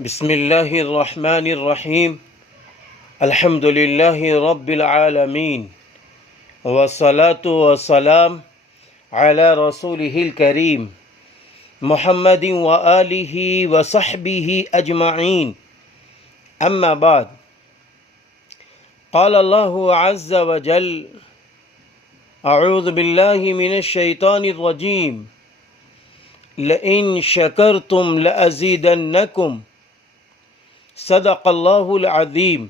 بسم اللہ الرحمن الرحیم الحمد للہ رب العالمین والصلاة والسلام علی رسولہ الکریم محمد وآلہ وصحبہ اجمعین اما بعد قال اللہ عز وجل اعوذ باللہ من الشیطان الرجیم لئن شکرتم لأزیدنکم صدق اللہ العظیم۔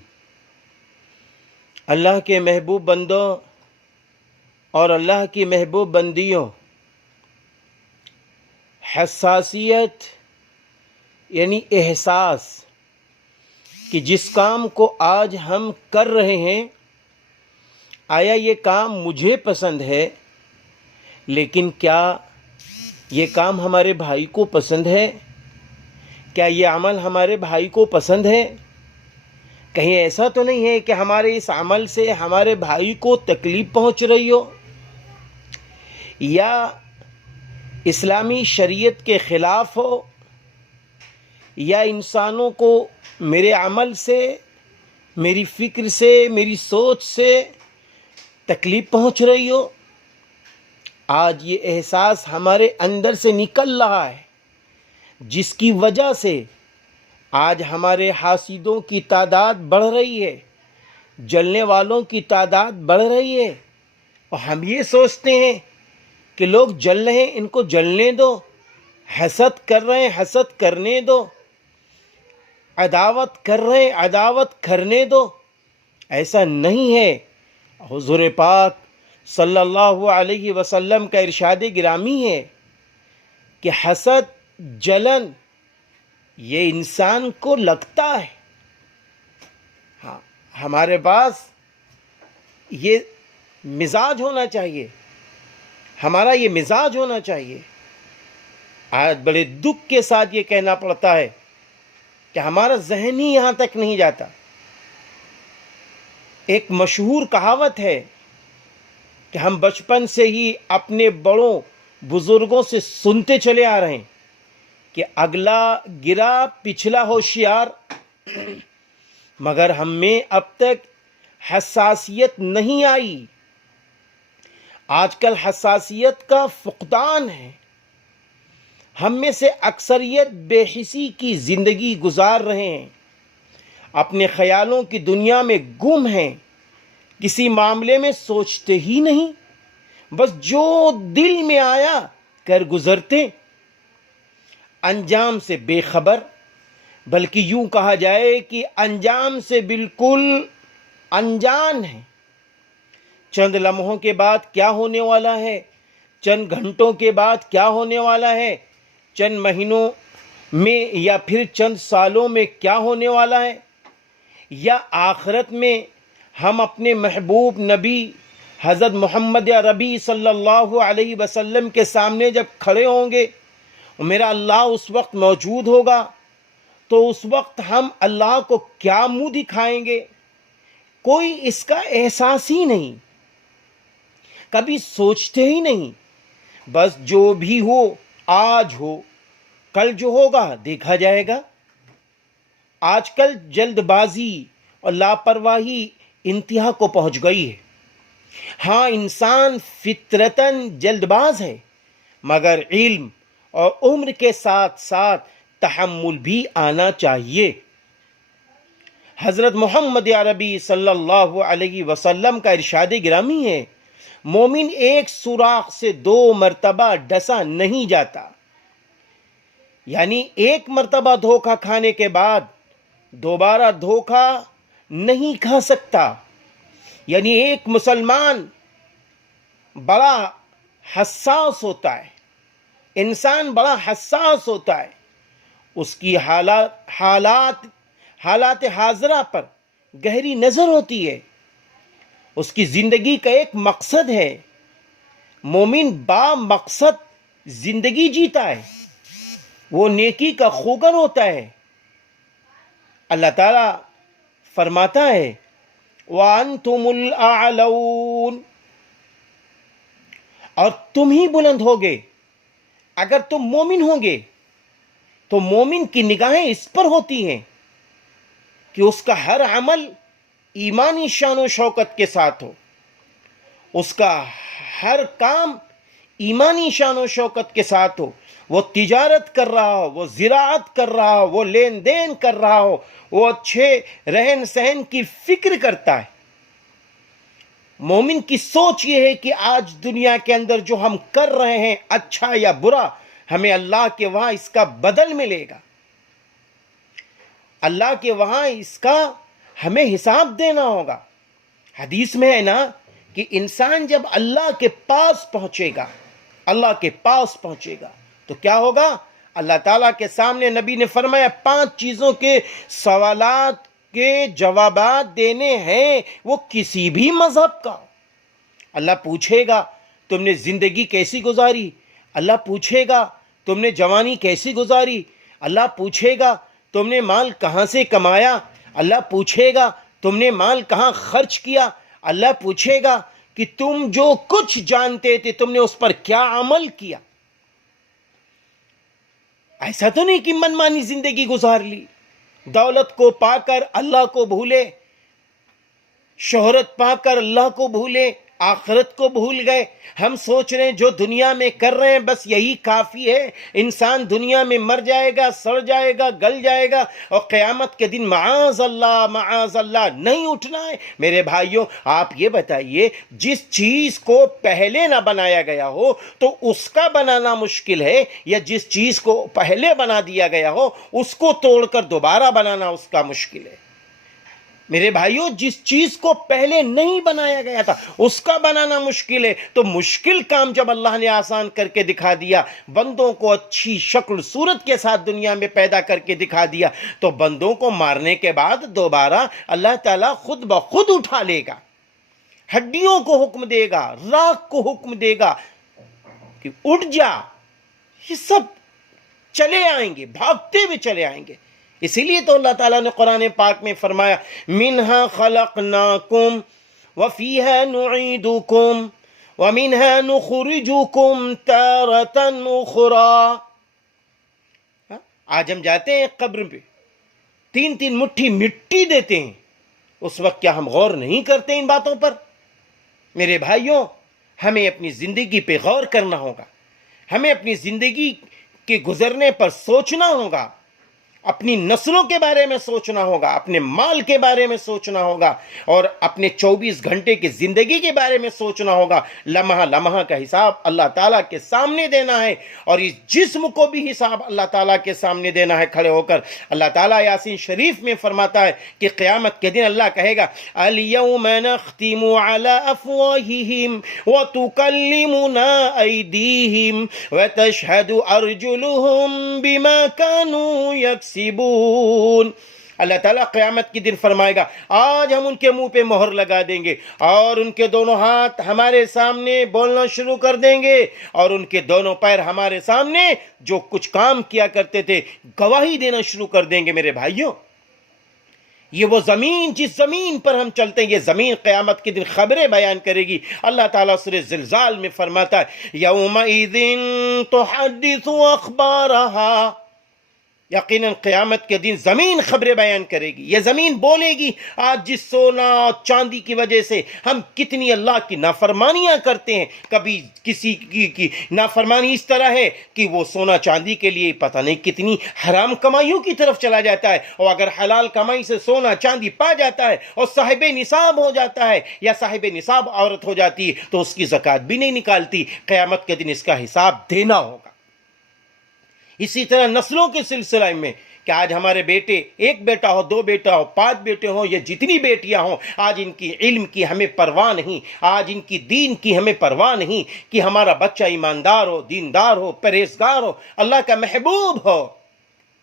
اللہ کے محبوب بندوں اور اللہ کی محبوب بندیوں، حساسیت یعنی احساس کہ جس کام کو آج ہم کر رہے ہیں، آیا یہ کام مجھے پسند ہے، لیکن کیا یہ کام ہمارے بھائی کو پسند ہے؟ کیا یہ عمل ہمارے بھائی کو پسند ہے؟ کہیں ایسا تو نہیں ہے کہ ہمارے اس عمل سے ہمارے بھائی کو تکلیف پہنچ رہی ہو، یا اسلامی شریعت کے خلاف ہو، یا انسانوں کو میرے عمل سے، میری فکر سے، میری سوچ سے تکلیف پہنچ رہی ہو؟ آج یہ احساس ہمارے اندر سے نکل رہا ہے، جس کی وجہ سے آج ہمارے حاسدوں کی تعداد بڑھ رہی ہے، جلنے والوں کی تعداد بڑھ رہی ہے، اور ہم یہ سوچتے ہیں کہ لوگ جل رہے ہیں، ان کو جلنے دو، حسد کر رہے ہیں حسد کرنے دو، عداوت کر رہے ہیں عداوت کرنے دو۔ ایسا نہیں ہے۔ حضور پاک صلی اللہ علیہ وسلم کا ارشاد گرامی ہے کہ حسد، جلن یہ انسان کو لگتا ہے۔ ہاں، ہمارے پاس یہ مزاج ہونا چاہیے، ہمارا یہ مزاج ہونا چاہیے۔ آج بڑے دکھ کے ساتھ یہ کہنا پڑتا ہے کہ ہمارا ذہن ہی یہاں تک نہیں جاتا۔ ایک مشہور کہاوت ہے کہ ہم بچپن سے ہی اپنے بڑوں بزرگوں سے سنتے چلے آ رہے ہیں کہ اگلا گرا پچھلا ہوشیار، مگر ہم میں اب تک حساسیت نہیں آئی۔ آج کل حساسیت کا فقدان ہے۔ ہم میں سے اکثریت بے حسی کی زندگی گزار رہے ہیں، اپنے خیالوں کی دنیا میں گم ہیں، کسی معاملے میں سوچتے ہی نہیں، بس جو دل میں آیا کر گزرتے، انجام سے بے خبر، بلکہ یوں کہا جائے کہ انجام سے بالکل انجان ہے۔ چند لمحوں کے بعد کیا ہونے والا ہے، چند گھنٹوں کے بعد کیا ہونے والا ہے، چند مہینوں میں یا پھر چند سالوں میں کیا ہونے والا ہے، یا آخرت میں ہم اپنے محبوب نبی حضرت محمد عربی صلی اللہ علیہ وسلم کے سامنے جب کھڑے ہوں گے، میرا اللہ اس وقت موجود ہوگا، تو اس وقت ہم اللہ کو کیا منہ دکھائیں گے؟ کوئی اس کا احساس ہی نہیں، کبھی سوچتے ہی نہیں، بس جو بھی ہو آج ہو، کل جو ہوگا دیکھا جائے گا۔ آج کل جلد بازی اور لاپرواہی انتہا کو پہنچ گئی ہے۔ ہاں، انسان فطرتاً جلد باز ہے، مگر علم اور عمر کے ساتھ ساتھ تحمل بھی آنا چاہیے۔ حضرت محمد عربی صلی اللہ علیہ وسلم کا ارشاد گرامی ہے، مومن ایک سوراخ سے 2 مرتبہ ڈسا نہیں جاتا، یعنی ایک مرتبہ دھوکہ کھانے کے بعد دوبارہ دھوکہ نہیں کھا سکتا۔ یعنی ایک مسلمان بڑا حساس ہوتا ہے، انسان بڑا حساس ہوتا ہے، اس کی حالات حاضرہ پر گہری نظر ہوتی ہے، اس کی زندگی کا ایک مقصد ہے۔ مومن با مقصد زندگی جیتا ہے، وہ نیکی کا خوگر ہوتا ہے۔ اللہ تعالیٰ فرماتا ہے وَأَنْتُمُ الْأَعْلَوْنَ، اور تم ہی بلند ہوگے اگر تم مومن ہوں گے۔ تو مومن کی نگاہیں اس پر ہوتی ہیں کہ اس کا ہر عمل ایمانی شان و شوکت کے ساتھ ہو، اس کا ہر کام ایمانی شان و شوکت کے ساتھ ہو، وہ تجارت کر رہا ہو، وہ زراعت کر رہا ہو، وہ لین دین کر رہا ہو، وہ اچھے رہن سہن کی فکر کرتا ہے۔ مومن کی سوچ یہ ہے کہ آج دنیا کے اندر جو ہم کر رہے ہیں اچھا یا برا، ہمیں اللہ کے وہاں اس کا بدل ملے گا، اللہ کے وہاں اس کا ہمیں حساب دینا ہوگا۔ حدیث میں ہے نا کہ انسان جب اللہ کے پاس پہنچے گا، اللہ کے پاس پہنچے گا تو کیا ہوگا؟ اللہ تعالیٰ کے سامنے نبی نے فرمایا 5 چیزوں کے سوالات کے جوابات دینے ہیں، وہ کسی بھی مذہب کا۔ اللہ پوچھے گا تم نے زندگی کیسی گزاری، اللہ پوچھے گا تم نے جوانی کیسی گزاری، اللہ پوچھے گا تم نے مال کہاں سے کمایا، اللہ پوچھے گا تم نے مال کہاں خرچ کیا، اللہ پوچھے گا کہ تم جو کچھ جانتے تھے تم نے اس پر کیا عمل کیا۔ ایسا تو نہیں کہ من مانی زندگی گزار لی، دولت کو پا کر اللہ کو بھولے، شہرت پا کر اللہ کو بھولے، آخرت کو بھول گئے۔ ہم سوچ رہے ہیں جو دنیا میں کر رہے ہیں بس یہی کافی ہے، انسان دنیا میں مر جائے گا، سڑ جائے گا، گل جائے گا، اور قیامت کے دن معاذ اللہ نہیں اٹھنا ہے۔ میرے بھائیوں، آپ یہ بتائیے، جس چیز کو پہلے نہ بنایا گیا ہو تو اس کا بنانا مشکل ہے، یا جس چیز کو پہلے بنا دیا گیا ہو اس کو توڑ کر دوبارہ بنانا اس کا مشکل ہے؟ میرے بھائیوں، جس چیز کو پہلے نہیں بنایا گیا تھا اس کا بنانا مشکل ہے، تو مشکل کام جب اللہ نے آسان کر کے دکھا دیا، بندوں کو اچھی شکل صورت کے ساتھ دنیا میں پیدا کر کے دکھا دیا، تو بندوں کو مارنے کے بعد دوبارہ اللہ تعالیٰ خود بخود اٹھا لے گا، ہڈیوں کو حکم دے گا، راکھ کو حکم دے گا کہ اٹھ جا، یہ سب چلے آئیں گے، بھاگتے ہوئے چلے آئیں گے۔ اسی لیے تو اللہ تعالیٰ نے قرآن پاک میں فرمایا منہا خلقناکم وفیہا نعیدکم ومنہا نخرجکم تارۃ اخری۔ آج ہم جاتے ہیں قبر پہ، 3 مٹھی مٹی دیتے ہیں، اس وقت کیا ہم غور نہیں کرتے ان باتوں پر؟ میرے بھائیوں، ہمیں اپنی زندگی پہ غور کرنا ہوگا، ہمیں اپنی زندگی کے گزرنے پر سوچنا ہوگا، اپنی نسلوں کے بارے میں سوچنا ہوگا، اپنے مال کے بارے میں سوچنا ہوگا، اور اپنے 24 گھنٹے کی زندگی کے بارے میں سوچنا ہوگا۔ لمحہ لمحہ کا حساب اللہ تعالیٰ کے سامنے دینا ہے، اور اس جسم کو بھی حساب اللہ تعالیٰ کے سامنے دینا ہے کھڑے ہو کر۔ اللہ تعالیٰ یاسین شریف میں فرماتا ہے کہ قیامت کے دن اللہ کہے گا الَّيَوْمَ نَخْتِمُ عَلَىٰ أَفْوَاهِهِمْ وَتُكَلِّمُنَا أَيْدِيهِمْ وَتَشْهَدُ أَرْجُلُهُمْ بِمَا كَانُوا يَكْسِبُونَ۔ اللہ تعالیٰ قیامت کی دن فرمائے گا آج ہم ان کے منہ پہ مہر لگا دیں گے، اور ان کے دونوں ہاتھ ہمارے سامنے بولنا شروع کر دیں گے، اور ان کے دونوں پیر ہمارے سامنے جو کچھ کام کیا کرتے تھے گواہی دینا شروع کر دیں گے۔ میرے بھائیوں، یہ وہ زمین جس زمین پر ہم چلتے ہیں، یہ زمین قیامت کے دن خبریں بیان کرے گی۔ اللہ تعالیٰ سورہ زلزال میں فرماتا ہے یومئذ تحدث اخبارها، یقیناً قیامت کے دن زمین خبریں بیان کرے گی، یہ زمین بولے گی آج جس سونا اور چاندی کی وجہ سے ہم کتنی اللہ کی نافرمانیاں کرتے ہیں۔ کبھی کسی کی نافرمانی اس طرح ہے کہ وہ سونا چاندی کے لیے پتہ نہیں کتنی حرام کمائیوں کی طرف چلا جاتا ہے، اور اگر حلال کمائی سے سونا چاندی پا جاتا ہے اور صاحب نصاب ہو جاتا ہے، یا صاحب نصاب عورت ہو جاتی ہے، تو اس کی زکوٰۃ بھی نہیں نکالتی۔ قیامت کے دن اس کا حساب دینا ہوگا۔ اسی طرح نسلوں کے سلسلہ میں کہ آج ہمارے بیٹے، 1 بیٹا ہو، 2 بیٹا ہو، 5 بیٹے ہوں، یا جتنی بیٹیاں ہوں، آج ان کی علم کی ہمیں پرواہ نہیں، آج ان کی دین کی ہمیں پرواہ نہیں کہ ہمارا بچہ ایماندار ہو، دیندار ہو، پرہیزگار ہو، اللہ کا محبوب ہو۔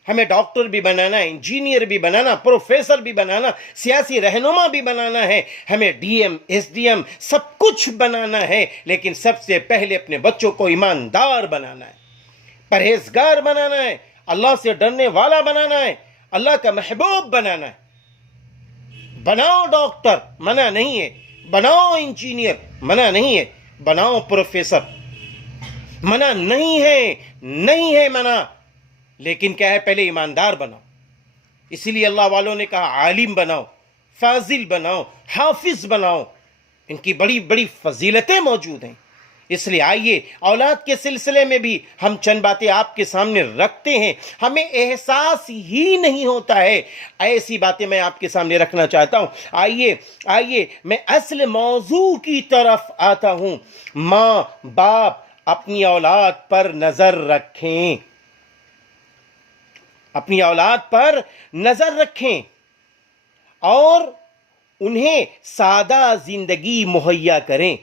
ہمیں ڈاکٹر بھی بنانا ہے، انجینئر بھی بنانا، پروفیسر بھی بنانا، سیاسی رہنما بھی بنانا ہے، ہمیں D M, S D M سب کچھ بنانا ہے، لیکن سب سے پہلے اپنے بچوں کو ایماندار بنانا ہے، پرہیزگار بنانا ہے، اللہ سے ڈرنے والا بنانا ہے، اللہ کا محبوب بنانا ہے۔ بناؤ ڈاکٹر، منع نہیں ہے، بناؤ انجینئر، منع نہیں ہے، بناؤ پروفیسر، منع نہیں ہے، نہیں ہے منع، لیکن کیا ہے، پہلے ایماندار بناؤ. اسی لیے اللہ والوں نے کہا عالم بناؤ، فاضل بناؤ، حافظ بناؤ. ان کی بڑی بڑی فضیلتیں موجود ہیں. اس لیے آئیے اولاد کے سلسلے میں بھی ہم چند باتیں آپ کے سامنے رکھتے ہیں. ہمیں احساس ہی نہیں ہوتا ہے، ایسی باتیں میں آپ کے سامنے رکھنا چاہتا ہوں. آئیے میں اصل موضوع کی طرف آتا ہوں. ماں باپ اپنی اولاد پر نظر رکھیں، اپنی اولاد پر نظر رکھیں اور انہیں سادہ زندگی مہیا کریں،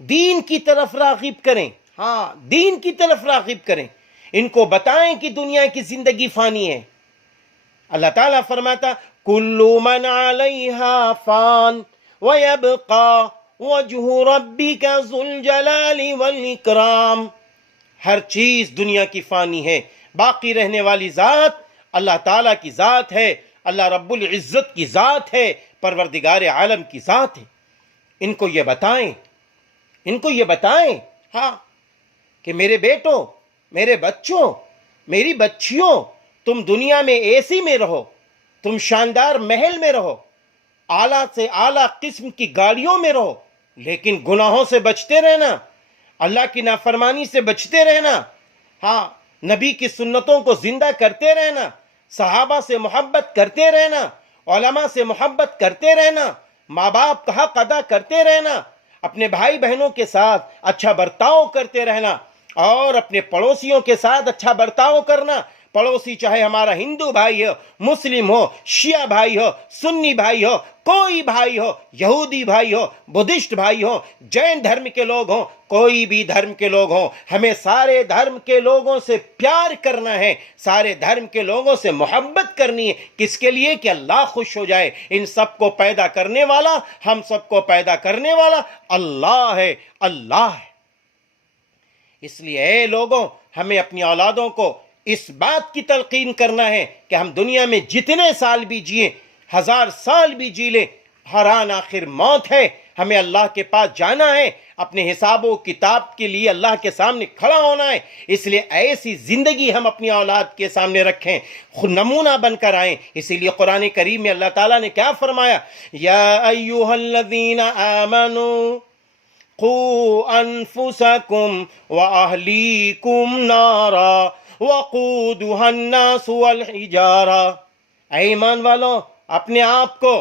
دین کی طرف راغب کریں. ہاں، دین کی طرف راغب کریں. ان کو بتائیں کہ دنیا کی زندگی فانی ہے. اللہ تعالیٰ فرماتا کل من علیہا فان ویبقا وجہ ربک ذو الجلال والاکرام. ہر چیز دنیا کی فانی ہے، باقی رہنے والی ذات اللہ تعالیٰ کی ذات ہے، اللہ رب العزت کی ذات ہے، پروردگار عالم کی ذات ہے. ان کو یہ بتائیں ہاں کہ میرے بیٹوں، میرے بچوں، میری بچیوں، تم دنیا میں اے سی میں رہو، تم شاندار محل میں رہو، اعلیٰ سے اعلیٰ قسم کی گاڑیوں میں رہو، لیکن گناہوں سے بچتے رہنا، اللہ کی نافرمانی سے بچتے رہنا. ہاں، نبی کی سنتوں کو زندہ کرتے رہنا، صحابہ سے محبت کرتے رہنا، علماء سے محبت کرتے رہنا، ماں باپ کا حق ادا کرتے رہنا، اپنے بھائی بہنوں کے ساتھ اچھا برتاؤ کرتے رہنا اور اپنے پڑوسیوں کے ساتھ اچھا برتاؤ کرنا. پڑوسی چاہے ہمارا ہندو بھائی ہو، مسلم ہو، شیعہ بھائی ہو، سنی بھائی ہو، کوئی بھائی ہو، یہودی بھائی ہو، بدھسٹ بھائی ہو، جین دھرم کے لوگ ہوں، کوئی بھی دھرم کے لوگ ہوں، ہمیں سارے دھرم کے لوگوں سے پیار کرنا ہے، سارے دھرم کے لوگوں سے محبت کرنی ہے. کس کے لیے؟ کہ اللہ خوش ہو جائے. ان سب کو پیدا کرنے والا، ہم سب کو پیدا کرنے والا اللہ ہے، اللہ ہے. اس لیے اے لوگوں، ہمیں اپنی اولادوں کو اس بات کی تلقین کرنا ہے کہ ہم دنیا میں جتنے سال بھی جئیں، 1000 سال بھی جی لیں، ہر آن آخر موت ہے. ہمیں اللہ کے پاس جانا ہے، اپنے حساب و کتاب کے لیے اللہ کے سامنے کھڑا ہونا ہے. اس لیے ایسی زندگی ہم اپنی اولاد کے سامنے رکھیں، نمونہ بن کر آئیں. اسی لیے قرآن کریم میں اللہ تعالیٰ نے کیا فرمایا؟ یا ایھا الذین آمنوا قوا انفسکم واہلیکم نارا وقودها الناس والحجارہ. اے ایمان والوں، اپنے آپ کو،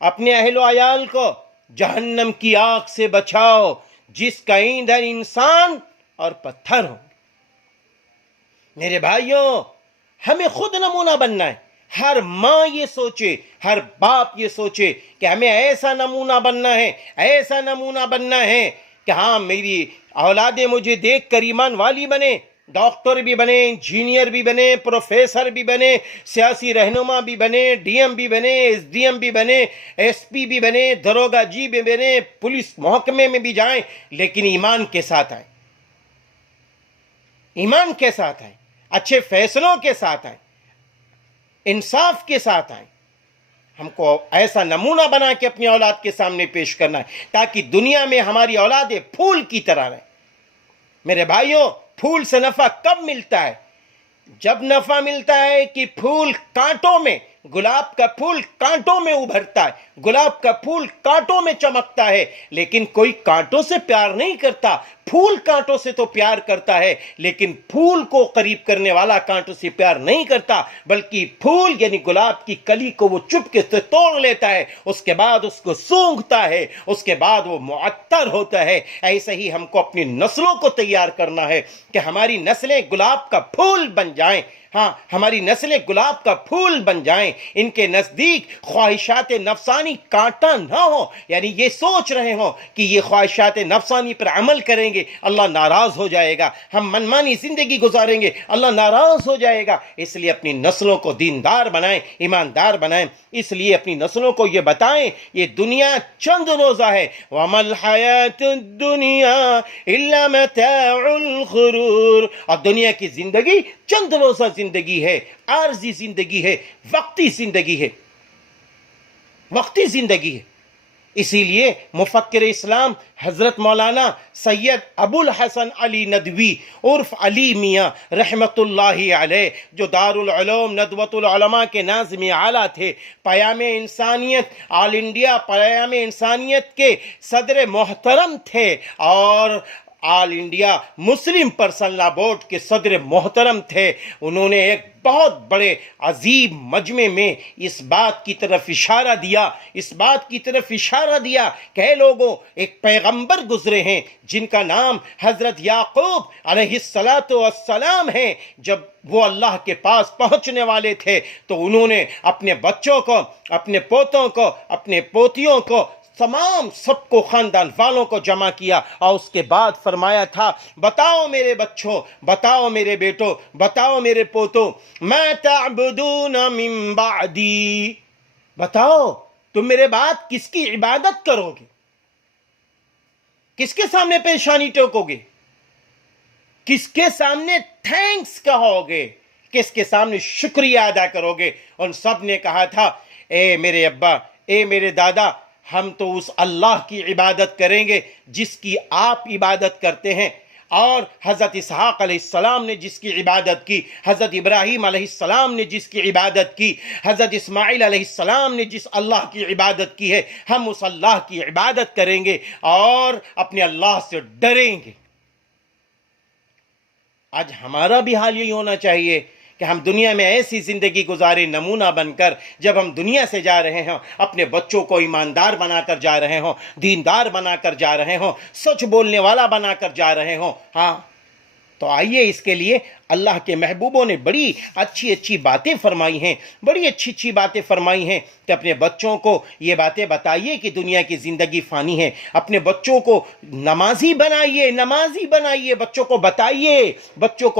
اپنے اہل و عیال کو جہنم کی آگ سے بچاؤ جس کا ایندھن انسان اور پتھر ہوں. میرے بھائیوں، ہمیں خود نمونہ بننا ہے. ہر ماں یہ سوچے، ہر باپ یہ سوچے کہ ہمیں ایسا نمونہ بننا ہے، ایسا نمونہ بننا ہے کہ ہاں میری اولادیں مجھے دیکھ کر ایمان والی بنے، ڈاکٹر بھی بنے، انجینئر بھی بنے، پروفیسر بھی بنے، سیاسی رہنما بھی بنے، ڈی ایم بھی بنے، ایس ڈی ایم بھی بنے، ایس پی بھی بنے، دروگا جی بھی بنے، پولیس محکمے میں بھی جائیں، لیکن ایمان کے ساتھ آئیں، ایمان کے ساتھ آئیں، اچھے فیصلوں کے ساتھ آئیں، انصاف کے ساتھ آئیں. ہم کو ایسا نمونہ بنا کے اپنی اولاد کے سامنے پیش کرنا ہے تاکہ دنیا میں ہماری اولادیں پھول کی طرح رہیں. میرے بھائیوں، پھول سے نفع کب ملتا ہے؟ جب نفع ملتا ہے کہ پھول کانٹوں میں، گلاب کا پھول کانٹوں میں ابھرتا ہے، گلاب کا پھول کانٹوں میں چمکتا ہے، لیکن کوئی کانٹوں سے پیار نہیں کرتا. پھول کانٹوں سے تو پیار کرتا ہے، لیکن پھول کو قریب کرنے والا کانٹوں سے پیار نہیں کرتا، بلکہ پھول یعنی گلاب کی کلی کو وہ چپکے سے توڑ لیتا ہے، اس کے بعد اس کو سونگھتا ہے، اس کے بعد وہ معطر ہوتا ہے. ایسے ہی ہم کو اپنی نسلوں کو تیار کرنا ہے کہ ہماری نسلیں گلاب کا پھول بن جائیں. ہاں، ہماری نسلیں گلاب کا پھول بن جائیں. ان کے نزدیک خواہشات نفسانی کانٹا نہ ہو، یعنی یہ سوچ رہے ہوں کہ یہ خواہشات نفسانی پر عمل کریں گے اللہ ناراض ہو جائے گا، ہم منمانی زندگی گزاریں گے اللہ ناراض ہو جائے گا. اس لیے اپنی نسلوں کو دیندار بنائیں، ایماندار بنائیں. اس لیے اپنی نسلوں کو یہ بتائیں یہ دنیا چند روزہ ہے. وَمَا الْحَيَاةُ الدُّنْيَا إِلَّا مَتَاعُ الْغُرُورِ. اور دنیا کی زندگی چند روزہ زندگی ہے، عارضی زندگی ہے، وقتی زندگی ہے، وقتی زندگی ہے. اسی لیے مفکر اسلام حضرت مولانا سید ابو الحسن علی ندوی عرف علی میاں رحمت اللہ علیہ، جو دارالعلوم ندوۃ العلماء کے ناظم اعلیٰ تھے، پیام انسانیت آل انڈیا پیام انسانیت کے صدر محترم تھے، اور آل انڈیا مسلم پرسنل لا بورڈ کے صدر محترم تھے، انہوں نے ایک بہت بڑے عظیم مجمع میں اس بات کی طرف اشارہ دیا کہ اے لوگوں، ایک پیغمبر گزرے ہیں جن کا نام حضرت یعقوب علیہ السلام ہے۔ جب وہ اللہ کے پاس پہنچنے والے تھے تو انہوں نے اپنے بچوں کو، اپنے پوتوں کو، اپنے پوتیوں کو، تمام سب کو، خاندان والوں کو جمع کیا، اور اس کے بعد فرمایا تھا، بتاؤ میرے بچوں، بتاؤ میرے بیٹوں، بتاؤ میرے پوتوں، ما تعبدون من بعدی، بتاؤ تم میرے بعد کس کی عبادت کرو گے، کس کے سامنے پیشانی ٹوکو گے، کس کے سامنے تھینکس کہو گے، کس کے سامنے شکریہ ادا کرو گے۔ ان سب نے کہا تھا، اے میرے ابا، اے میرے دادا، ہم تو اس اللہ کی عبادت کریں گے جس کی آپ عبادت کرتے ہیں، اور حضرت اسحاق علیہ السلام نے جس کی عبادت کی، حضرت ابراہیم علیہ السلام نے جس کی عبادت کی، حضرت اسماعیل علیہ السلام نے جس اللہ کی عبادت کی ہے، ہم اس اللہ کی عبادت کریں گے اور اپنے اللہ سے ڈریں گے۔ آج ہمارا بھی حال یہی ہونا چاہیے کہ ہم دنیا میں ایسی زندگی گزارے، نمونہ بن کر، جب ہم دنیا سے جا رہے ہوں، اپنے بچوں کو ایماندار بنا کر جا رہے ہوں، دیندار بنا کر جا رہے ہوں، سچ بولنے والا بنا کر جا رہے ہوں۔ ہاں تو آئیے، اس کے لیے اللہ کے محبوبوں نے بڑی اچھی اچھی باتیں فرمائی ہیں، بڑی اچھی اچھی باتیں فرمائی ہیں کہ اپنے بچوں کو یہ باتیں بتائیے کہ دنیا کی زندگی فانی ہے، اپنے بچوں کو نمازی بنائیے، بچوں کو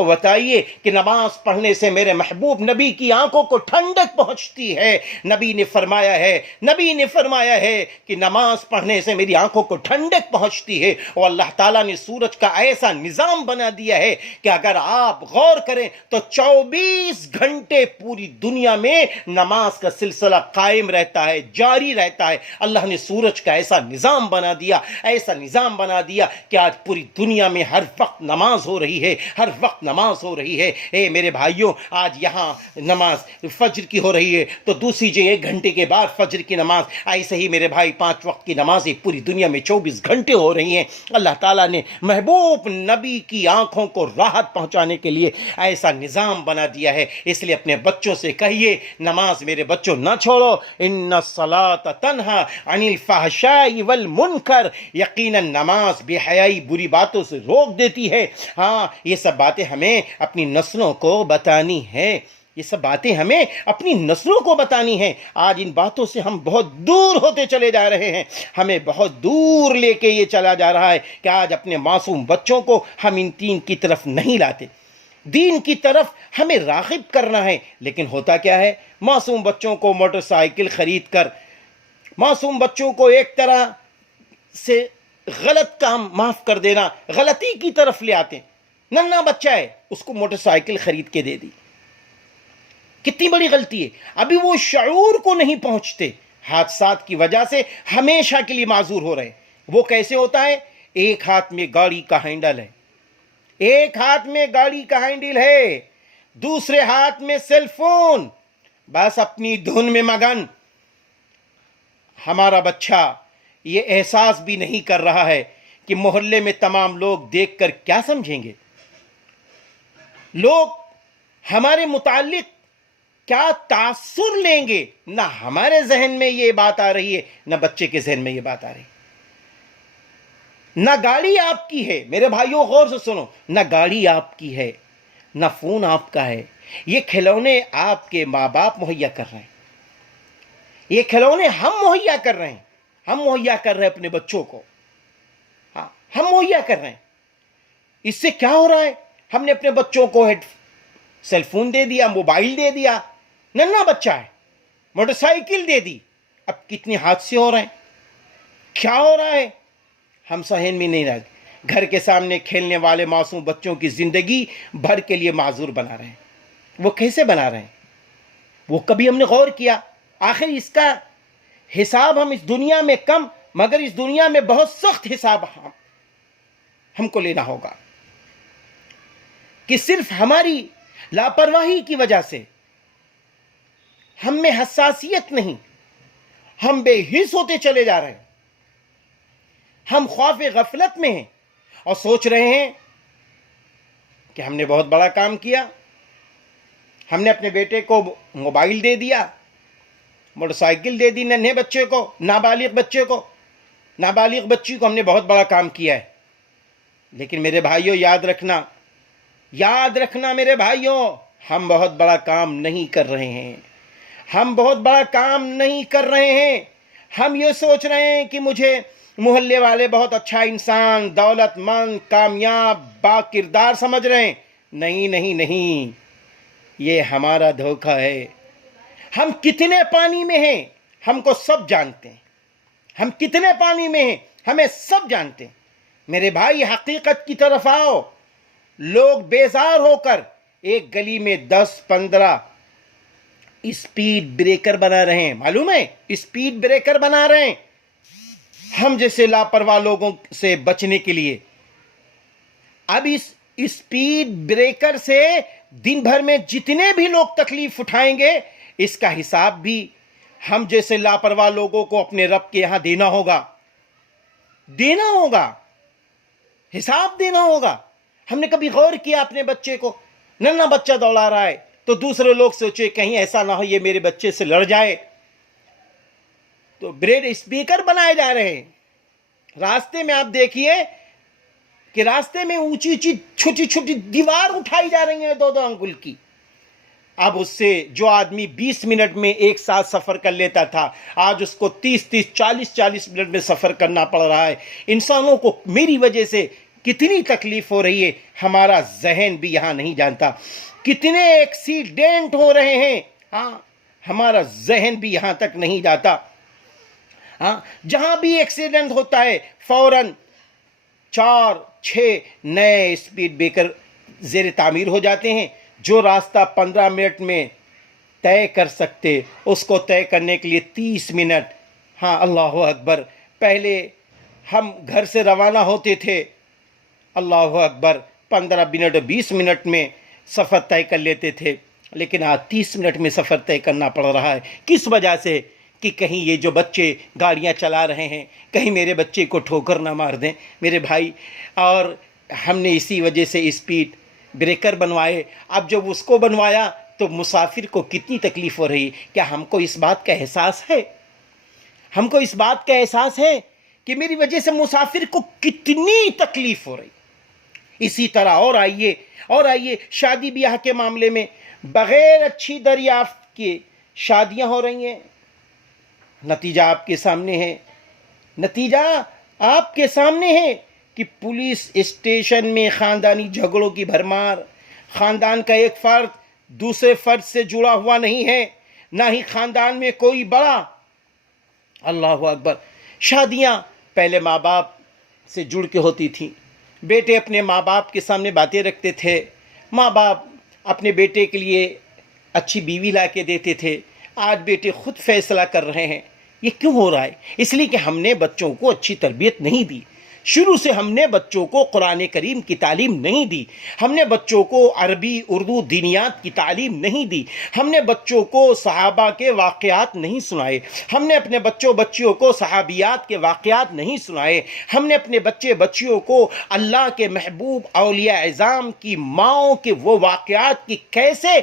بتائیے کہ نماز پڑھنے سے میرے محبوب نبی کی آنکھوں کو ٹھنڈک پہنچتی ہے۔ نبی نے فرمایا ہے کہ نماز پڑھنے سے میری آنکھوں کو ٹھنڈک پہنچتی ہے، اور اللہ تعالیٰ نے سورج کا ایسا نظام بنا دیا ہے کہ اگر آپ غور کریں تو 24 گھنٹے پوری دنیا میں نماز کا سلسلہ قائم رہتا ہے، جاری رہتا ہے۔ اللہ نے سورج کا ایسا نظام بنا دیا کہ آج پوری دنیا میں ہر وقت نماز ہو رہی ہے، اے میرے بھائیوں، آج یہاں نماز فجر کی ہو رہی ہے تو دوسری جو 1 گھنٹے کے بعد فجر کی نماز، ایسے ہی میرے بھائی 5 وقت کی نمازیں پوری دنیا میں 24 گھنٹے ہو رہی ہیں۔ اللہ تعالیٰ نے محبوب نبی کی آنکھوں کو راحت پہنچانے کے لیے ایسا نظام بنا دیا ہے۔ اس لیے اپنے بچوں سے کہیے، نماز میرے بچوں نہ چھوڑو، ان الصلاۃ تنہی عن الفحشاء والمنکر، یقیناً نماز بے حیائی، بری باتوں سے روک دیتی ہے۔ ہاں، یہ سب باتیں ہمیں اپنی نسلوں کو بتانی ہیں، آج ان باتوں سے ہم بہت دور ہوتے چلے جا رہے ہیں، ہمیں بہت دور لے کے یہ چلا جا رہا ہے کہ آج اپنے معصوم بچوں کو ہم ان دین کی طرف نہیں لاتے، دین کی طرف ہمیں راغب کرنا ہے۔ لیکن ہوتا کیا ہے، معصوم بچوں کو موٹر سائیکل خرید کر، معصوم بچوں کو ایک طرح سے غلط کام، معاف کر دینا، غلطی کی طرف لے آتے ہیں۔ ننھا بچہ ہے، اس کو موٹر سائیکل خرید کے دے دی، کتنی بڑی غلطی ہے۔ ابھی وہ شعور کو نہیں پہنچتے، حادثات کی وجہ سے ہمیشہ کے لیے معذور ہو رہے۔ وہ کیسے ہوتا ہے؟ ایک ہاتھ میں گاڑی کا ہینڈل ہے، دوسرے ہاتھ میں سیل فون، بس اپنی دھن میں مگن۔ ہمارا بچہ یہ احساس بھی نہیں کر رہا ہے کہ محلے میں تمام لوگ دیکھ کر کیا سمجھیں گے، لوگ ہمارے متعلق کیا تاثر لیں گے۔ نہ ہمارے ذہن میں یہ بات آ رہی ہے، نہ بچے کے ذہن میں یہ بات آ رہی ہے۔ نہ گاڑی آپ کی ہے، میرے بھائیوں غور سے سنو، نہ گاڑی آپ کی ہے، نہ فون آپ کا ہے، یہ کھلونے آپ کے ماں باپ مہیا کر رہے ہیں، یہ کھلونے ہم مہیا کر رہے ہیں اپنے بچوں کو، ہاں ہم مہیا کر رہے ہیں۔ اس سے کیا ہو رہا ہے؟ ہم نے اپنے بچوں کو سیل فون دے دیا، موبائل دے دیا، ننھا بچہ ہے، موٹر سائیکل دے دی، اب کتنے حادثے ہو رہے ہیں، کیا ہو رہا ہے، ہم سہن میں نہیں رہتے۔ گھر کے سامنے کھیلنے والے معصوم بچوں کی زندگی بھر کے لیے معذور بنا رہے ہیں۔ وہ کیسے بنا رہے ہیں؟ وہ کبھی ہم نے غور کیا؟ آخر اس کا حساب ہم اس دنیا میں کم مگر اس دنیا میں بہت سخت حساب ہم کو لینا ہوگا کہ صرف ہماری لاپرواہی کی وجہ سے ہم میں حساسیت نہیں، ہم بے حس ہوتے چلے جا رہے ہیں، ہم خوف غفلت میں ہیں اور سوچ رہے ہیں کہ ہم نے بہت بڑا کام کیا، ہم نے اپنے بیٹے کو موبائل دے دیا، موٹر سائیکل دے دی ننھے بچے کو، نابالغ بچی کو ہم نے بہت بڑا کام کیا ہے۔ لیکن میرے بھائیوں یاد رکھنا میرے بھائیوں، ہم بہت بڑا کام نہیں کر رہے ہیں، ہم بہت بڑا کام نہیں کر رہے ہیں۔ ہم یہ سوچ رہے ہیں کہ مجھے محلے والے بہت اچھا انسان، دولت مند، کامیاب، با کردار سمجھ رہے ہیں۔ نہیں، یہ ہمارا دھوکہ ہے۔ ہم کتنے پانی میں ہیں ہم کو سب جانتے ہیں، ہم کتنے پانی میں ہیں ہمیں سب جانتے ہیں۔ میرے بھائی حقیقت کی طرف آؤ۔ لوگ بیزار ہو کر ایک گلی میں 10-15 اسپیڈ بریکر بنا رہے ہیں، معلوم ہے؟ اسپیڈ بریکر بنا رہے ہیں ہم جیسے لاپرواہ لوگوں سے بچنے کے لیے۔ اب اس اسپیڈ بریکر سے دن بھر میں جتنے بھی لوگ تکلیف اٹھائیں گے، اس کا حساب بھی ہم جیسے لاپرواہ لوگوں کو اپنے رب کے یہاں دینا ہوگا، حساب دینا ہوگا۔ ہم نے کبھی غور کیا اپنے بچے کو؟ ننھا بچہ دوڑا رہا ہے تو دوسرے لوگ سوچے کہیں ایسا نہ ہو یہ میرے بچے سے لڑ جائے، تو بریڈ اسپیکر بنائے جا رہے ہیں۔ راستے میں آپ دیکھیے کہ راستے میں اونچی چھوٹی دیوار اٹھائی جا رہی ہیں 2-2 انگل کی۔ اب اس سے جو آدمی 20 منٹ میں ایک ساتھ سفر کر لیتا تھا، آج اس کو 30 40 منٹ میں سفر کرنا پڑ رہا ہے۔ انسانوں کو میری وجہ سے کتنی تکلیف ہو رہی ہے، ہمارا ذہن بھی یہاں نہیں جانتا۔ کتنے ایکسیڈنٹ ہو رہے ہیں، ہمارا ذہن بھی یہاں تک نہیں جاتا۔ جہاں بھی ایکسیڈنٹ ہوتا ہے فوراً 4-6 نئے اسپیڈ بریکر زیر تعمیر ہو جاتے ہیں۔ جو راستہ 15 منٹ میں طے کر سکتے، اس کو طے کرنے کے لیے 30 منٹ۔ اللہ اکبر! پہلے ہم گھر سے روانہ ہوتے تھے، اللہ اکبر، 15 منٹ 20 منٹ میں سفر طے کر لیتے تھے، لیکن آج 30 منٹ میں سفر طے کرنا پڑ رہا ہے۔ کس وجہ سے؟ کہ کہیں یہ جو بچے گاڑیاں چلا رہے ہیں کہیں میرے بچے کو ٹھوکر نہ مار دیں میرے بھائی۔ اور ہم نے اسی وجہ سے اسپیڈ بریکر بنوائے۔ اب جب اس کو بنوایا تو مسافر کو کتنی تکلیف ہو رہی۔ کیا ہم کو اس بات کا احساس ہے؟ ہم کو اس بات کا احساس ہے کہ میری وجہ سے مسافر کو کتنی تکلیف ہو رہی۔ اسی طرح اور آئیے شادی بیاہ کے معاملے میں بغیر اچھی دریافت کے شادیاں ہو رہی ہیں۔ نتیجہ آپ کے سامنے ہے کہ پولیس اسٹیشن میں خاندانی جھگڑوں کی بھرمار۔ خاندان کا ایک فرد دوسرے فرد سے جڑا ہوا نہیں ہے، نہ ہی خاندان میں کوئی بڑا۔ اللہ اکبر! شادیاں پہلے ماں باپ سے جڑ کے ہوتی تھیں، بیٹے اپنے ماں باپ کے سامنے باتیں رکھتے تھے، ماں باپ اپنے بیٹے کے لیے اچھی بیوی لا کے دیتے تھے۔ آج بیٹے خود فیصلہ کر رہے ہیں۔ یہ کیوں ہو رہا ہے؟ اس لیے کہ ہم نے بچوں کو اچھی تربیت نہیں دی۔ شروع سے ہم نے بچوں کو قرآن کریم کی تعلیم نہیں دی، ہم نے بچوں کو عربی اردو دینیات کی تعلیم نہیں دی، ہم نے بچوں کو صحابہ کے واقعات نہیں سنائے، ہم نے اپنے بچیوں کو صحابیات کے واقعات نہیں سنائے، ہم نے اپنے بچیوں کو اللہ کے محبوب اولیاء اعظام کی ماؤں کے وہ واقعات کی کیسے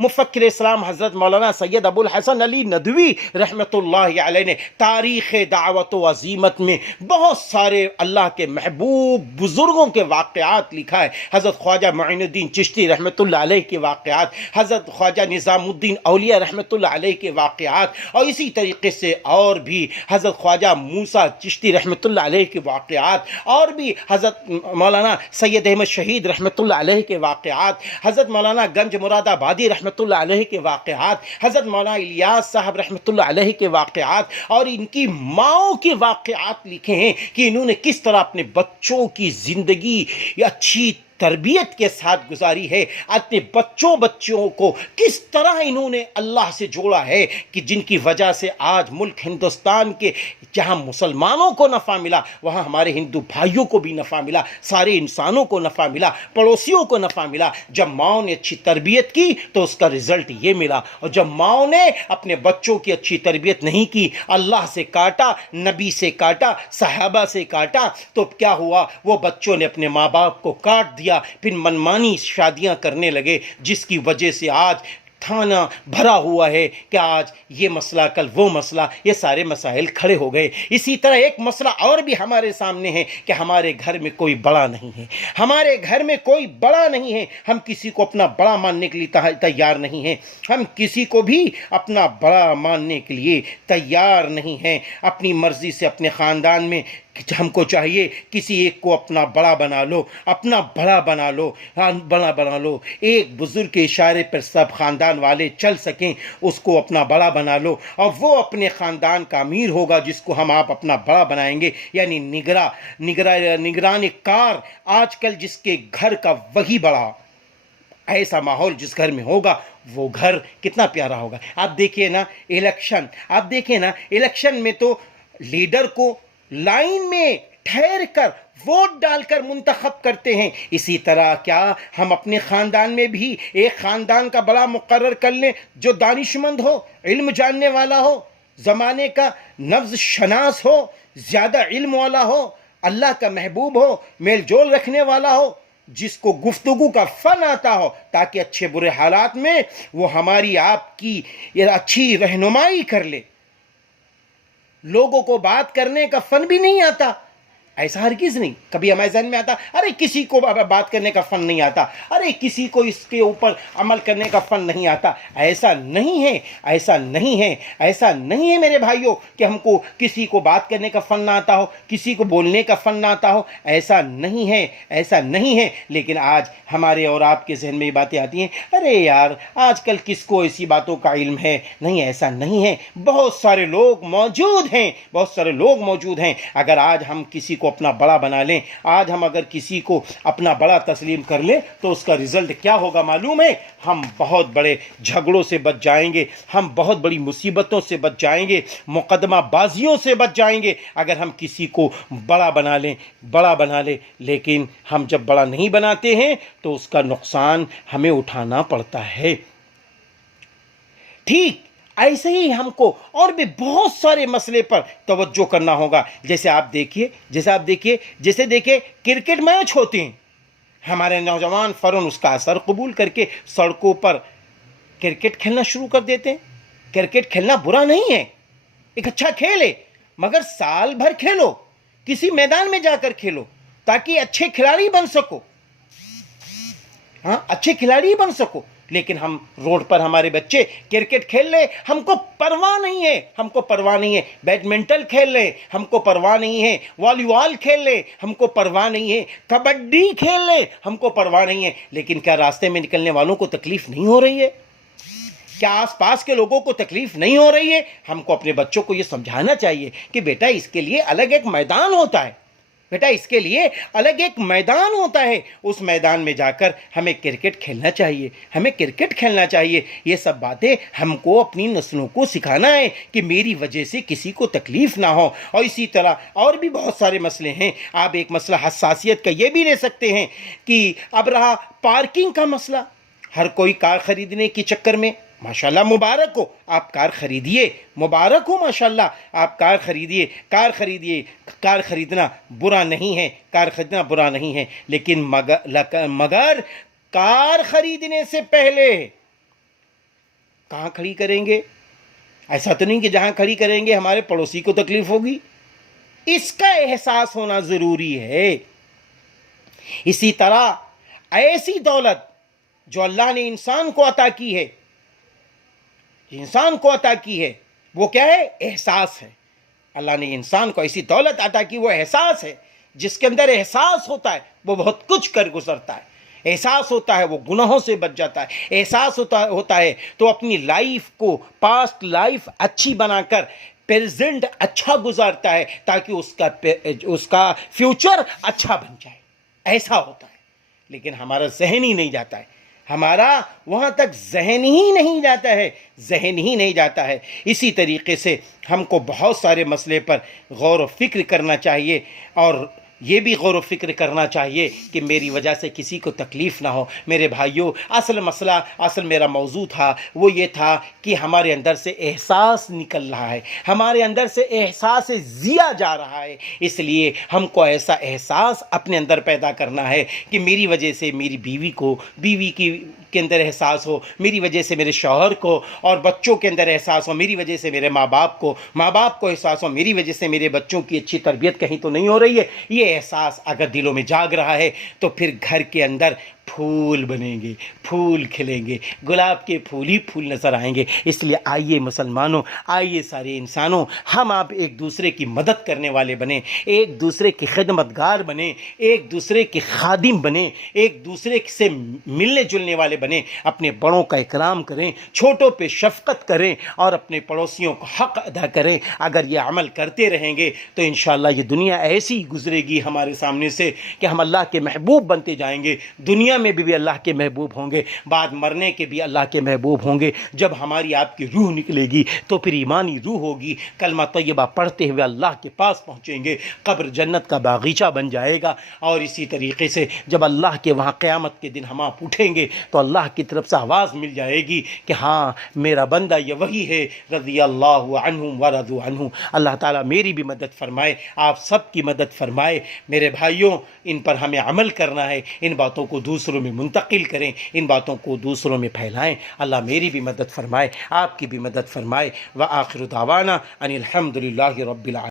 مفکر اسلام حضرت مولانا سید ابو الحسن علی ندوی رحمۃ اللہ علیہ نے تاریخ دعوت و عزیمت میں بہت سارے اللہ کے محبوب بزرگوں کے واقعات لکھا ہے۔ حضرت خواجہ معین الدین چشتی رحمۃ اللہ علیہ کے واقعات، حضرت خواجہ نظام الدین اولیاء رحمۃ اللہ علیہ کے واقعات، اور اسی طریقے سے اور بھی حضرت خواجہ موسیٰ چشتی رحمۃ اللہ علیہ کے واقعات، اور بھی حضرت مولانا سید احمد شہید رحمۃ اللہ علیہ کے واقعات، حضرت مولانا گنج مراد آبادی رحمۃ اللہ علیہ کے واقعات، حضرت مولانا الیاس صاحب رحمۃ اللہ علیہ کے واقعات، اور ان کی ماؤں کے واقعات لکھے ہیں کہ انہوں نے کس طرح اپنے بچوں کی زندگی اچھی تربیت کے ساتھ گزاری ہے، اپنے بچوں کو کس طرح انہوں نے اللہ سے جوڑا ہے کہ جن کی وجہ سے آج ملک ہندوستان کے جہاں مسلمانوں کو نفع ملا وہاں ہمارے ہندو بھائیوں کو بھی نفع ملا، سارے انسانوں کو نفع ملا، پڑوسیوں کو نفع ملا۔ جب ماؤں نے اچھی تربیت کی تو اس کا رزلٹ یہ ملا، اور جب ماؤں نے اپنے بچوں کی اچھی تربیت نہیں کی، اللہ سے کاٹا، نبی سے کاٹا، صحابہ سے کاٹا، تو کیا ہوا؟ وہ بچوں نے اپنے ماں باپ کو کاٹ دیا، پھر منمانی شادیاں کرنے لگے، جس کی وجہ سے آج تھانہ بھرا ہوا ہے کہ آج یہ مسئلہ کل وہ مسئلہ، یہ سارے مسائل کھڑے ہو گئے۔ اسی طرح ایک مسئلہ اور بھی ہمارے سامنے ہے کہ ہمارے گھر میں کوئی بڑا نہیں ہے، ہمارے گھر میں کوئی بڑا نہیں ہے، ہم کسی کو اپنا بڑا ماننے کے لیے تیار نہیں ہیں، ہم کسی کو بھی اپنا بڑا ماننے کے لیے تیار نہیں ہیں۔ اپنی مرضی سے اپنے خاندان میں ہم کو چاہیے کسی ایک کو اپنا بڑا بنا لو، اپنا بڑا بنا لو، بڑا بنا لو، ایک بزرگ کے اشارے پر سب خاندان والے چل سکیں، اس کو اپنا بڑا بنا لو، اور وہ اپنے خاندان کا امیر ہوگا جس کو ہم آپ اپنا بڑا بنائیں گے، یعنی نگران کار آج کل جس کے گھر کا وہی بڑا۔ ایسا ماحول جس گھر میں ہوگا وہ گھر کتنا پیارا ہوگا۔ آپ دیکھیے نا الیکشن میں تو لیڈر کو لائن میں ٹھہر کر ووٹ ڈال کر منتخب کرتے ہیں، اسی طرح کیا ہم اپنے خاندان میں بھی ایک خاندان کا بڑا مقرر کر لیں جو دانشمند ہو، علم جاننے والا ہو، زمانے کا نبض شناس ہو، زیادہ علم والا ہو، اللہ کا محبوب ہو، میل جول رکھنے والا ہو، جس کو گفتگو کا فن آتا ہو، تاکہ اچھے برے حالات میں وہ ہماری آپ کی اچھی رہنمائی کر لے۔ لوگوں کو بات کرنے کا فن بھی نہیں آتا، ایسا ہرگز نہیں، کبھی ہمارے ذہن میں آتا ارے کسی کو بات کرنے کا فن نہیں آتا، ارے کسی کو اس کے اوپر عمل کرنے کا فن نہیں آتا۔ ایسا نہیں ہے، ایسا نہیں ہے، ایسا نہیں ہے میرے بھائیوں کہ ہم کو کسی کو بات کرنے کا فن نہ آتا ہو، کسی کو بولنے کا فن نہ آتا ہو، ایسا نہیں ہے، ایسا نہیں ہے۔ لیکن آج ہمارے اور آپ کے ذہن میں یہ باتیں آتی ہیں، ارے یار آج کل کس کو ایسی باتوں کا علم ہے؟ نہیں، ایسا نہیں ہے، بہت سارے لوگ موجود ہیں، بہت سارے لوگ موجود ہیں۔ اگر آج ہم کسی کو اپنا بڑا بنا لیں، آج ہم اگر کسی کو اپنا بڑا تسلیم کر لیں تو اس کا رزلٹ کیا ہوگا معلوم ہے؟ ہم بہت بڑے جھگڑوں سے بچ جائیں گے، ہم بہت بڑی مصیبتوں سے بچ جائیں گے، مقدمہ بازیوں سے بچ جائیں گے اگر ہم کسی کو بڑا بنا لیں۔ لیکن ہم جب بڑا نہیں بناتے ہیں تو اس کا نقصان ہمیں اٹھانا پڑتا ہے۔ ٹھیک ایسے ہی ہم کو اور بھی بہت سارے مسئلے پر توجہ کرنا ہوگا۔ جیسے آپ دیکھیے کرکٹ میچ ہوتے ہیں، ہمارے نوجوان فوراً اس کا اثر قبول کر کے سڑکوں پر کرکٹ کھیلنا شروع کر دیتے ہیں۔ کرکٹ کھیلنا برا نہیں ہے، ایک اچھا کھیل ہے، مگر سال بھر کھیلو، کسی میدان میں جا کر کھیلو تاکہ اچھے کھلاڑی بن سکو، اچھے کھلاڑی بن سکو۔ لیکن ہم روڈ پر ہمارے بچے کرکٹ کھیل لیں، ہم کو پرواہ نہیں ہے، بیڈمنٹن کھیل لیں، ہم کو پرواہ نہیں ہے، والی بال کھیل لیں، ہم کو پرواہ نہیں ہے، کبڈی کھیل لیں، ہم کو پرواہ نہیں ہے۔ لیکن کیا راستے میں نکلنے والوں کو تکلیف نہیں ہو رہی ہے؟ کیا آس پاس کے لوگوں کو تکلیف نہیں ہو رہی ہے؟ ہم کو اپنے بچوں کو یہ سمجھانا چاہیے کہ بیٹا اس کے لیے الگ ایک میدان ہوتا ہے، اس میدان میں جا کر ہمیں کرکٹ کھیلنا چاہیے۔ یہ سب باتیں ہم کو اپنی نسلوں کو سکھانا ہے کہ میری وجہ سے کسی کو تکلیف نہ ہو۔ اور اسی طرح اور بھی بہت سارے مسئلے ہیں۔ آپ ایک مسئلہ حساسیت کا یہ بھی لے سکتے ہیں کہ اب رہا پارکنگ کا مسئلہ۔ ہر کوئی کار خریدنے کے چکر میں، ماشاءاللہ مبارک ہو آپ کار خریدیے، مبارک ہو ماشاءاللہ آپ کار خریدیے، کار خریدنا برا نہیں ہے، لیکن مگر کار خریدنے سے پہلے کہاں کھڑی کریں گے؟ ایسا تو نہیں کہ جہاں کھڑی کریں گے ہمارے پڑوسی کو تکلیف ہوگی، اس کا احساس ہونا ضروری ہے۔ اسی طرح ایسی دولت جو اللہ نے انسان کو عطا کی ہے وہ کیا ہے؟ احساس ہے۔ اللہ نے انسان کو ایسی دولت عطا کی، وہ احساس ہے۔ جس کے اندر احساس ہوتا ہے وہ بہت کچھ کر گزرتا ہے، احساس ہوتا ہے وہ گناہوں سے بچ جاتا ہے، احساس ہوتا ہے تو اپنی لائف کو، پاسٹ لائف اچھی بنا کر پریزنٹ اچھا گزارتا ہے تاکہ اس کا فیوچر اچھا بن جائے۔ ایسا ہوتا ہے لیکن ہمارا ذہن ہی نہیں جاتا ہے، ہمارا وہاں تک ذہن ہی نہیں جاتا ہے، ذہن ہی نہیں جاتا ہے۔ اسی طریقے سے ہم کو بہت سارے مسئلے پر غور و فکر کرنا چاہیے، اور یہ بھی غور و فکر کرنا چاہیے کہ میری وجہ سے کسی کو تکلیف نہ ہو۔ میرے بھائیوں، اصل میرا موضوع تھا وہ یہ تھا کہ ہمارے اندر سے احساس نکل رہا ہے، ہمارے اندر سے احساس زیا جا رہا ہے، اس لیے ہم کو ایسا احساس اپنے اندر پیدا کرنا ہے کہ میری وجہ سے میری بیوی کے اندر احساس ہو، میری وجہ سے میرے شوہر کو اور بچوں کے اندر احساس ہو، میری وجہ سے میرے ماں باپ کو احساس ہو، میری وجہ سے میرے بچوں کی اچھی تربیت کہیں تو نہیں ہو رہی ہے۔ یہ احساس اگر دلوں میں جاگ رہا ہے تو پھر گھر کے اندر پھول بنیں گے، پھول کھلیں گے، گلاب کے پھول ہی پھول نظر آئیں گے۔ اس لیے آئیے مسلمانوں، آئیے سارے انسانوں، ہم آپ ایک دوسرے کی مدد کرنے والے بنیں، ایک دوسرے کی خدمتگار بنیں، ایک دوسرے کے خادم بنیں، ایک دوسرے سے ملنے جلنے والے بنیں، اپنے بڑوں کا اکرام کریں، چھوٹوں پہ شفقت کریں، اور اپنے پڑوسیوں کو حق ادا کریں۔ اگر یہ عمل کرتے رہیں گے تو انشاءاللہ یہ دنیا ایسی گزرے گی ہمارے سامنے سے کہ ہم اللہ کے محبوب بنتے جائیں گے، دنیا میں بھی اللہ کے محبوب ہوں گے، بعد مرنے کے بھی اللہ کے محبوب ہوں گے۔ جب ہماری آپ کی روح نکلے گی تو پھر ایمانی روح ہوگی، کلمہ طیبہ پڑھتے ہوئے اللہ کے پاس پہنچیں گے، قبر جنت کا باغیچہ بن جائے گا۔ اور اسی طریقے سے جب اللہ کے وہاں قیامت کے دن ہم آپ اٹھیں گے تو اللہ کی طرف سے آواز مل جائے گی کہ ہاں میرا بندہ یہ وہی ہے، رضی اللہ عنہم ورضوا عنہ۔ اللہ تعالیٰ میری بھی مدد فرمائے، آپ سب کی مدد فرمائے۔ میرے بھائیوں، ان پر ہمیں عمل کرنا ہے، ان باتوں کو دوسروں میں منتقل کریں، ان باتوں کو دوسروں میں پھیلائیں۔ اللہ میری بھی مدد فرمائے، آپ کی بھی مدد فرمائے۔ وآخر دعوانا ان الحمد للہ رب العالمین۔